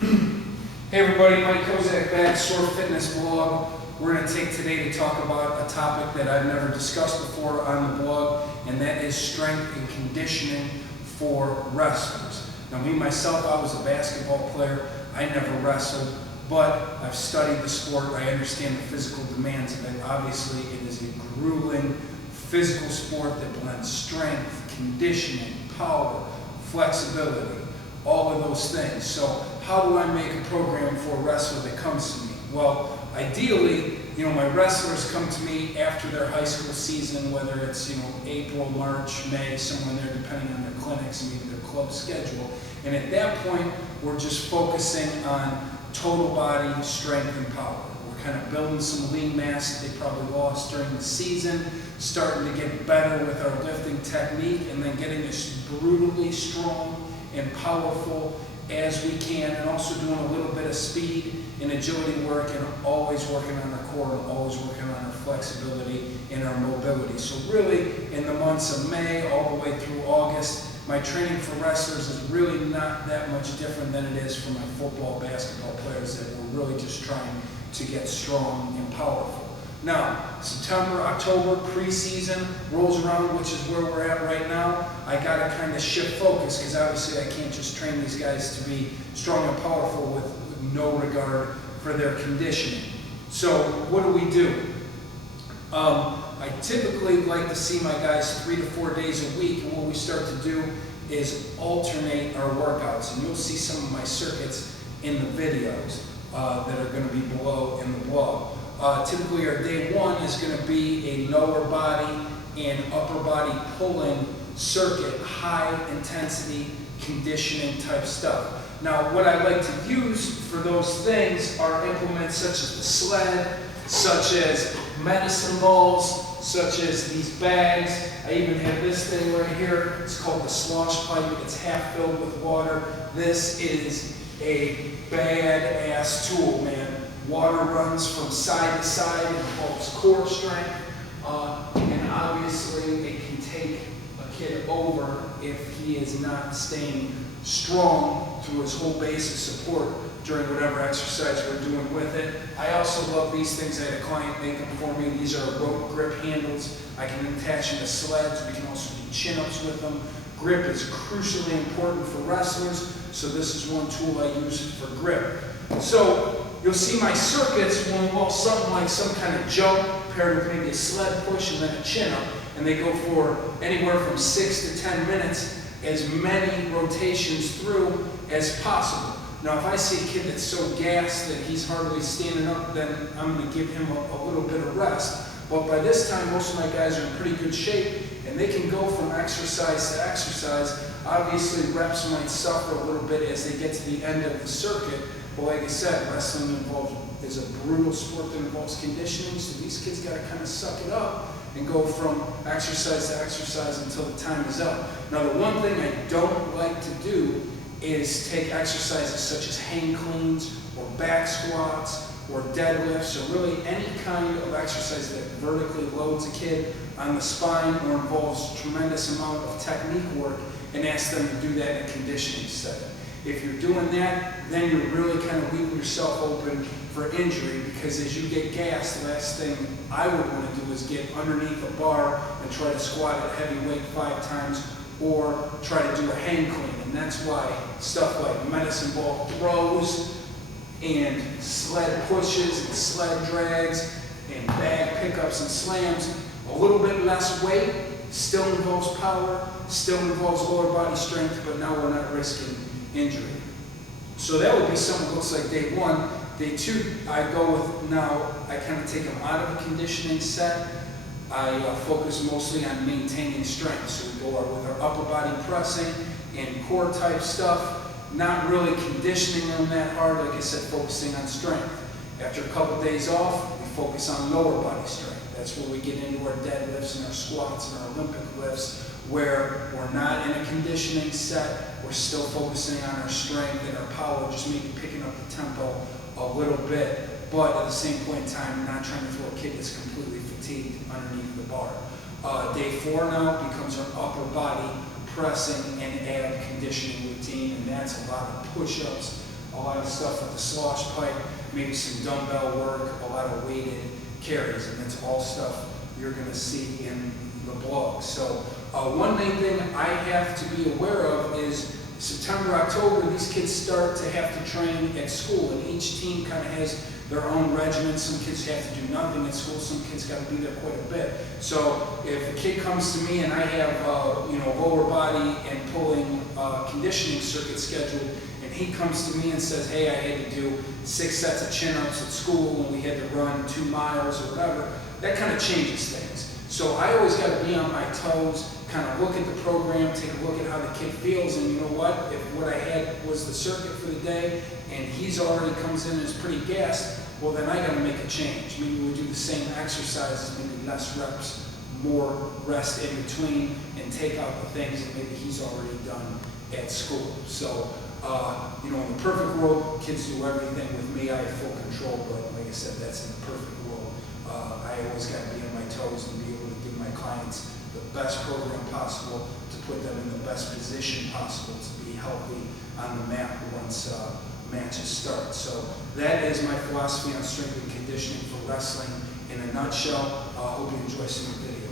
Hey everybody, Mike Kozak back, Sore Fitness Blog. We're going to take today to talk about a topic that I've never discussed before on the blog, and that is strength and conditioning for wrestlers. Now me myself, I was a basketball player. I never wrestled, but I've studied the sport. I understand the physical demands of it. Obviously, it is a grueling physical sport that blends strength, conditioning, power, flexibility, all of those things. So how do I make a program for a wrestler that comes to me? Well, ideally, my wrestlers come to me after their high school season, whether it's, April, March, May, somewhere in there, depending on their clinics and maybe their club schedule. And at that point, we're just focusing on total body strength and power. We're kind of building some lean mass that they probably lost during the season, starting to get better with our lifting technique, and then getting as brutally strong and powerful as we can, and also doing a little bit of speed and agility work, and always working on our core and always working on our flexibility and our mobility. So really, in the months of May all the way through August, my training for wrestlers is really not that much different than it is for my football, basketball players that we're really just trying to get strong and powerful. Now, September, October, preseason rolls around, which is where we're at right now. I gotta kind of shift focus, because obviously I can't just train these guys to be strong and powerful with no regard for their conditioning. So what do? I typically like to see my guys 3 to 4 days a week, and what we start to do is alternate our workouts. And you'll see some of my circuits in the videos that are going to be below in the blog. Typically our day one is going to be a lower body and upper body pulling circuit, high intensity conditioning type stuff. Now what I like to use for those things are implements such as the sled, such as medicine balls, such as these bags. I even have this thing right here. It's called the slosh pipe. It's half filled with water. This is a badass tool, man. Water runs from side to side, it involves core strength, and obviously it can take a kid over if he is not staying strong through his whole base of support during whatever exercise we're doing with it. I also love these things. I had a client make them for me. These are rope grip handles. I can attach them to sleds. We can also do chin-ups with them. Grip is crucially important for wrestlers, so this is one tool I use for grip. So you'll see my circuits will involve something like some kind of jump paired with maybe a sled push and then a chin-up, and they go for anywhere from 6 to 10 minutes, as many rotations through as possible. Now if I see a kid that's so gassed that he's hardly standing up, then I'm going to give him a little bit of rest. But by this time, most of my guys are in pretty good shape, and they can go from exercise to exercise. Obviously, reps might suffer a little bit as they get to the end of the circuit, but like I said, wrestling is a brutal sport that involves conditioning, so these kids got to kind of suck it up and go from exercise to exercise until the time is up. Now, the one thing I don't like to do is take exercises such as hang cleans or back squats or deadlifts, or really any kind of exercise that vertically loads a kid on the spine or involves a tremendous amount of technique work, and ask them to do that in a conditioning setting. If you're doing that, then you're really kind of leaving yourself open for injury, because as you get gassed, the last thing I would want to do is get underneath a bar and try to squat at heavy weight 5 times, or try to do a hang clean. And that's why stuff like medicine ball throws and sled pushes and sled drags and bag pickups and slams, a little bit less weight, still involves power, still involves lower body strength, but now we're not risking injury. So that would be something that looks like day one. Day two, I go with, now I kind of take them out of a conditioning set. I focus mostly on maintaining strength. So we go with our upper body pressing and core type stuff, not really conditioning them that hard, like I said, focusing on strength. After a couple days off, we focus on lower body strength. That's where we get into our deadlifts and our squats and our Olympic lifts, where we're not in a conditioning set, we're still focusing on our strength and our power, just maybe picking up the tempo a little bit, but at the same point in time, we're not trying to throw a kid that's completely fatigued underneath the bar. Day 4 now becomes our upper body pressing and ab conditioning routine, and that's a lot of push-ups, a lot of stuff with the slosh pipe, maybe some dumbbell work, a lot of weighted carries, and that's all stuff you're going to see in the blog. So one main thing I have to be aware of is September, October, these kids start to have to train at school, and each team kind of has their own regimen. Some kids have to do nothing at school, some kids got to be there quite a bit. So if a kid comes to me and I have lower body and pulling conditioning circuit scheduled, and he comes to me and says, hey, I had to do 6 sets of chin-ups at school and we had to run 2 miles or whatever, that kind of changes things. So I always got to be on my toes, kind of look at the program, take a look at how the kid feels, and you know what, if what I had was the circuit for the day and he's already comes in and is pretty gassed, well then I got to make a change. Maybe we do the same exercises, maybe less reps, more rest in between, and take out the things that maybe he's already done at school. So, in the perfect world, kids do everything with me, I have full control, but like I said, that's in the perfect world. I always got to be on my toes and be able to give my clients the best program possible, to put them in the best position possible to be healthy on the mat once matches start. So that is my philosophy on strength and conditioning for wrestling in a nutshell. Hope you enjoy some of the video.